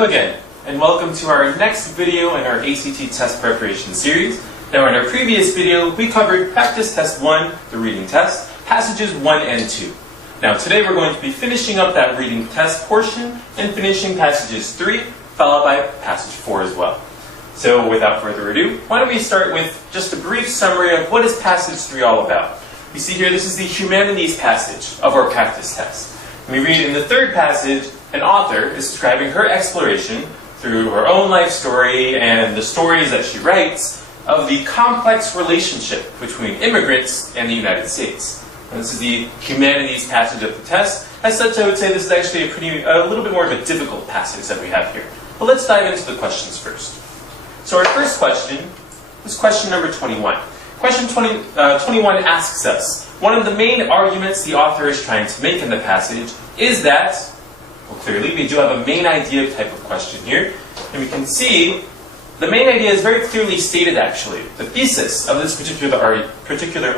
Hello again, and welcome to our next video in our ACT test preparation series. Now in our previous video, we covered practice test 1, the reading test, passages 1 and 2. Now today we're going to be finishing up that reading test portion and finishing passages 3, followed by passage 4 as well. So without further ado, why don't we start with just a brief summary of what is passage 3 all about. You see here, this is the humanities passage of our practice test. We read in the third passage, an author is describing her exploration through her own life story and the stories that she writes of the complex relationship between immigrants and the United States. And this is the humanities passage of the test. As such, I would say this is actually a little bit more of a difficult passage that we have here. But let's dive into the questions first. So our first question is question number 21. Question 21 asks us, one of the main arguments the author is trying to make in the passage is that, well, clearly we do have a main idea type of question here, and we can see the main idea is very clearly stated actually. The thesis of this particular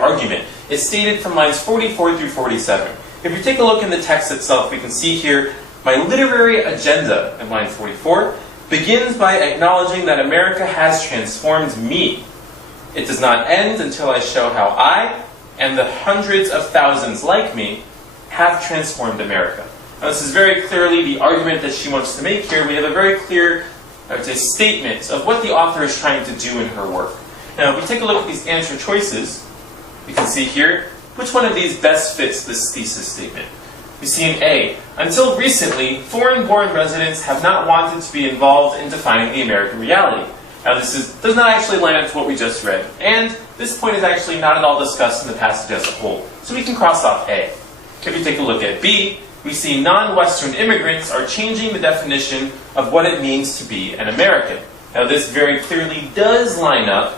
argument is stated from lines 44 through 47. If you take a look in the text itself, we can see here, my literary agenda in line 44 begins by acknowledging that America has transformed me. It does not end until I show how I, and the hundreds of thousands like me, have transformed America. Now this is very clearly the argument that she wants to make here. We have a very clear, I would say, statement of what the author is trying to do in her work. Now if we take a look at these answer choices, we can see here, which one of these best fits this thesis statement? We see in A, until recently, foreign-born residents have not wanted to be involved in defining the American reality. Now this does not actually line up to what we just read, and this point is actually not at all discussed in the passage as a whole, so we can cross off A. If we take a look at B, we see non-Western immigrants are changing the definition of what it means to be an American. Now this very clearly does line up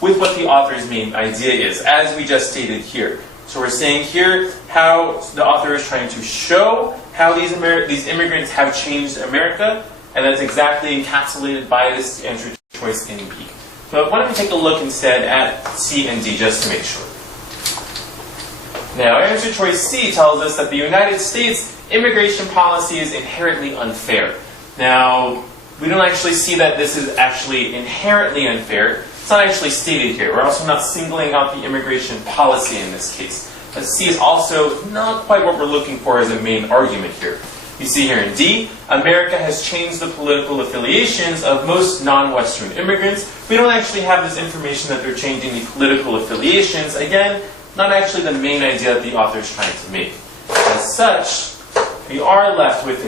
with what the author's main idea is, as we just stated here. So we're saying here how the author is trying to show how these immigrants have changed America, and that's exactly encapsulated by this answer choice in B. So why don't we take a look instead at C and D just to make sure. Now, answer choice C tells us that the United States immigration policy is inherently unfair. Now, we don't actually see that this is actually inherently unfair. It's not actually stated here. We're also not singling out the immigration policy in this case. But C is also not quite what we're looking for as a main argument here. You see here in D, America has changed the political affiliations of most non-Western immigrants. We don't actually have this information that they're changing the political affiliations. Again, not actually the main idea that the author is trying to make. As such, we are left with